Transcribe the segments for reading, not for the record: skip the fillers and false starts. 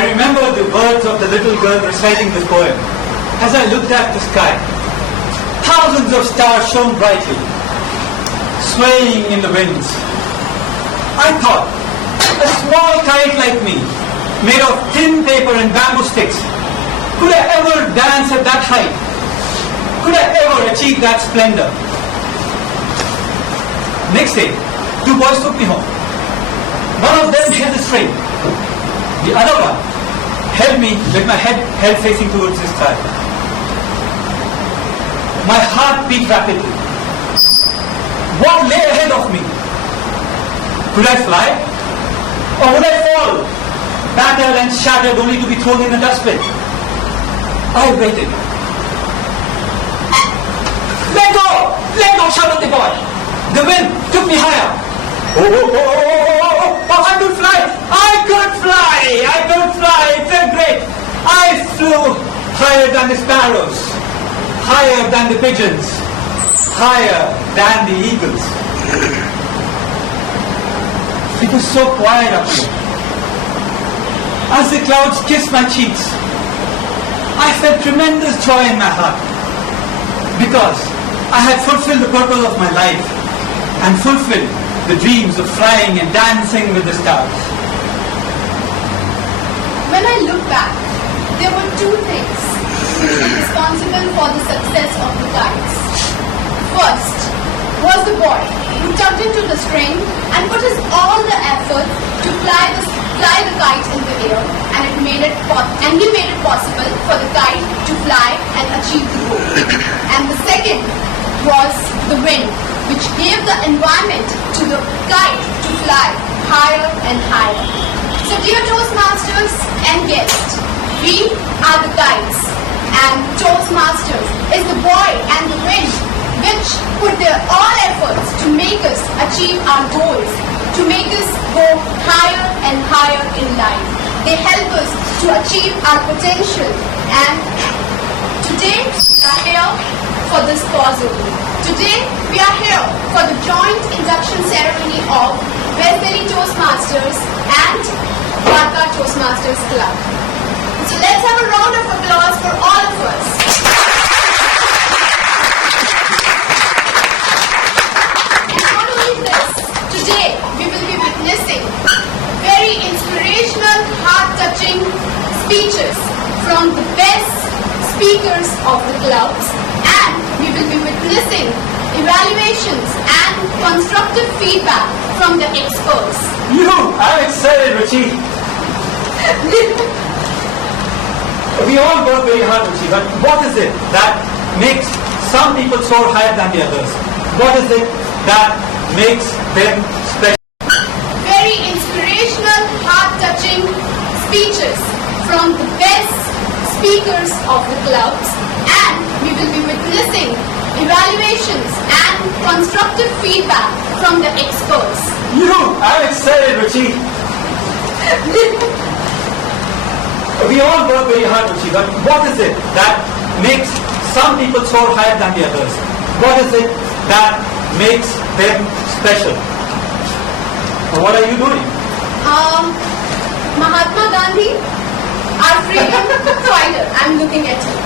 I remember the words of the little girl reciting the poem. As I looked at the sky, thousands of stars shone brightly, swaying in the winds. I thought, a small kite like me, made of thin paper and bamboo sticks, could I ever dance at that height? Could I ever achieve that splendor? Next day, two boys took me home. One of them held the string. The other one held me with my head held facing towards the sky. My heart beat rapidly. What lay ahead of me? Could I fly? Or would I fall, battered and shattered only to be thrown in a dustbin? I waited. Let go! Let go! Shouted the boy. The wind took me higher. Oh, I could fly! I could fly! I could fly! It felt great! I flew higher than the sparrows, higher than the pigeons, higher than the eagles. It was so quiet up here. As the clouds kissed my cheeks, I felt tremendous joy in my heart because I had fulfilled the purpose of my life and fulfilled the dreams of flying and dancing with the stars. When I look back, there were two things responsible for the success of the kites. First was the boy who tugged into the string and put his all the effort to fly the kite in the air, and he made it possible for the kite to fly and achieve the goal. And the second was the wind, which gave the environment to the kite to fly higher and higher. So dear Toastmasters and guests, we are the kites, and Toastmasters is the boy and the wind which put their all efforts to make us achieve our goals, to make us go higher and higher in life. They help us to achieve our potential, and today we are here for this possible. Today we are here for the joint induction ceremony of Westbury Toastmasters and Dwarka Toastmasters Club. So let's have a round of applause for all of us. And not only this, today we will be witnessing very inspirational, heart-touching speeches from the best speakers of the clubs, and we will be witnessing evaluations and constructive feedback from the experts. I'm excited, Ruchi. We all work very hard, Ruchi, but what is it that makes some people soar higher than the others? What is it that makes them special? Very inspirational, heart-touching speeches from the best speakers of the clubs, and we will be witnessing evaluations and constructive feedback from the experts. I'm excited, Ruchi. We all work very hard, Ruchi, but what is it that makes some people soar higher than the others? What is it that makes them special? What are you doing? Mahatma Gandhi, our freedom fighter. I'm looking at you.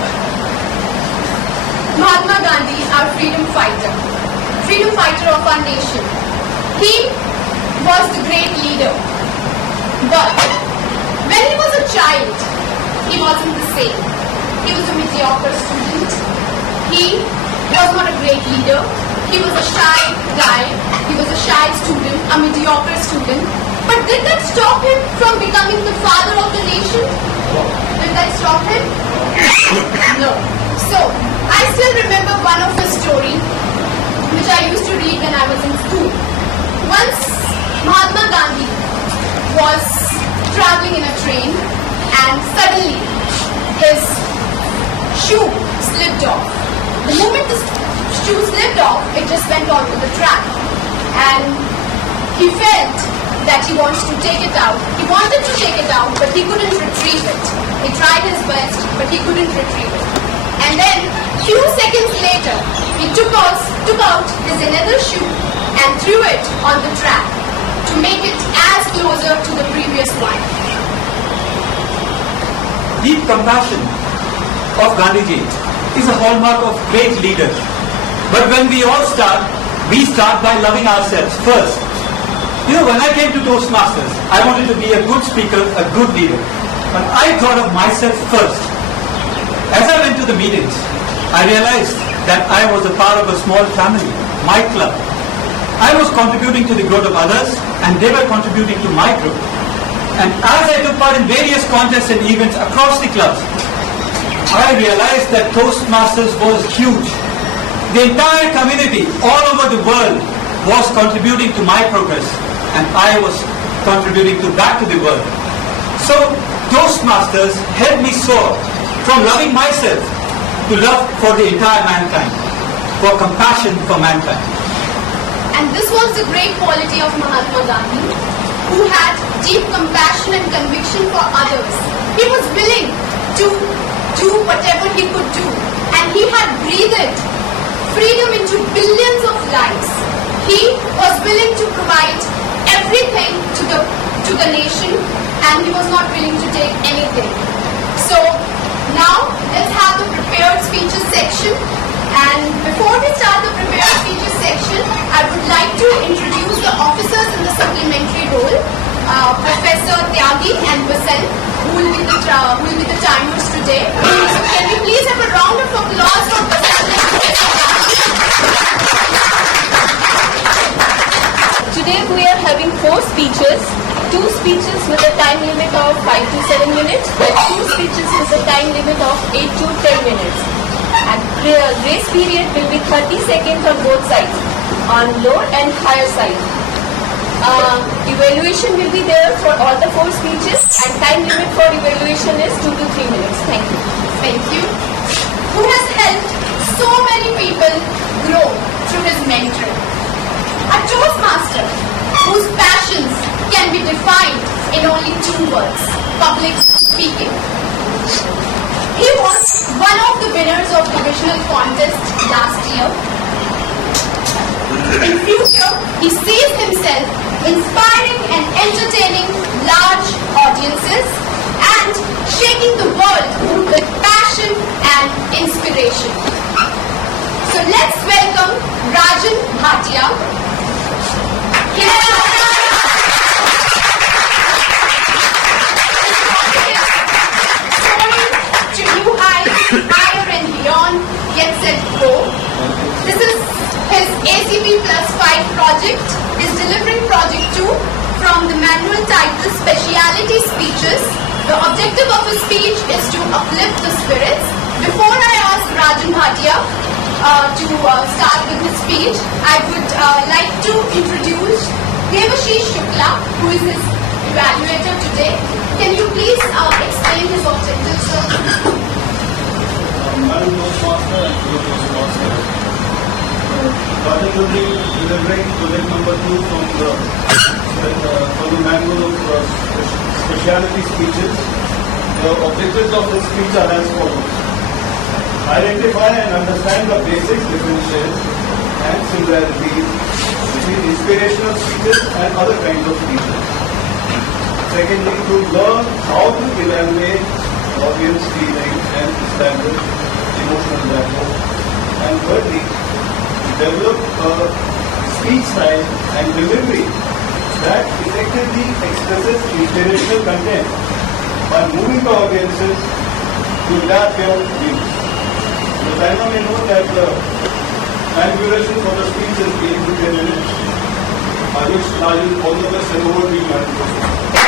Mahatma Gandhi, our freedom fighter of our nation. He was the great leader. But when he was a child, he wasn't the same. He was a mediocre student. He was not a great leader. He was a shy guy. He was a shy student, a mediocre student. But did that stop him from becoming the father of the nation? Did that stop him? No. So, I still remember one of his story, which I used to read when I was in school. Once Mahatma Gandhi was traveling in a train, and suddenly his shoe slipped off. The moment the shoe slipped off, it just went onto the track, and he felt that he wanted to take it out. He wanted to take it out, but he couldn't retrieve it. He tried his best, but he couldn't retrieve it. And then, few seconds later, he took out his another shoe and threw it on the track to make it as closer to the previous one. deep compassion of Gandhiji is a hallmark of great leaders. But when we start by loving ourselves first. When I came to Toastmasters, I wanted to be a good speaker, a good leader. But I thought of myself first. As I went to the meetings, I realized that I was a part of a small family, my club. I was contributing to the growth of others, and they were contributing to my growth. And as I took part in various contests and events across the clubs, I realized that Toastmasters was huge. The entire community all over the world was contributing to my progress, and I was contributing back to the world. So Toastmasters helped me soar from loving myself to love for the entire mankind, for compassion for mankind. And this was the great quality of Mahatma Gandhi, who had deep compassion and conviction for others. He was willing to do whatever he could do, and he had breathed freedom into billions of lives. He was willing to provide everything to the nation, and he was not willing to take anything. So now let's have the prepared speeches section. And before we start the prepared speeches section, I would like to introduce the officers in the supplementary role, Professor Tyagi and Vasan, who will be the timers today. So can we please have a round of applause for Vasan and Professor Today we are having 4 speeches, 2 speeches with a time limit of 5 to 7 minutes and 2 speeches with a time limit of 8 to 10 minutes. And grace period will be 30 seconds on both sides, on lower and higher side. Evaluation will be there for all the 4 speeches, and time limit for evaluation is 2 to 3 minutes. Thank you. Thank you. Who has helped so many people grow through his mentoring. A Toastmaster whose passions can be defined in only 2 words: public speaking. He was one of the winners of divisional contest last year. In future, he sees himself inspiring and entertaining large audiences and shaking the world with passion and inspiration. So let's welcome Rajan Bhatia. To new heights, higher and beyond, Get Set Go. This is his ACB Plus 5 project, his delivering project 2 from the manual title Speciality Speeches. The objective of his speech is to uplift the spirits. Before I ask Rajan Bhatia to start with his speech, I would like to introduce Devashish Shukla, who is his evaluator today. Can you please explain his objectives, sir? Madam Toastmaster and fellow Toastmaster, Rajan will be delivering project number 2 from the manual of speciality speeches. The objectives of this speech are as follows: identify and understand the basic differences and similarities between inspirational speeches and other kinds of speeches. Secondly, to learn how to evaluate audience feeling and establish emotional rapport. And thirdly, develop a speech style and delivery that effectively expresses inspirational content by moving the audiences to adapt their views. The timer may note that the time duration for the speech is 8 to 10 minutes. I wish Rajan all the best and over to you, Madam President.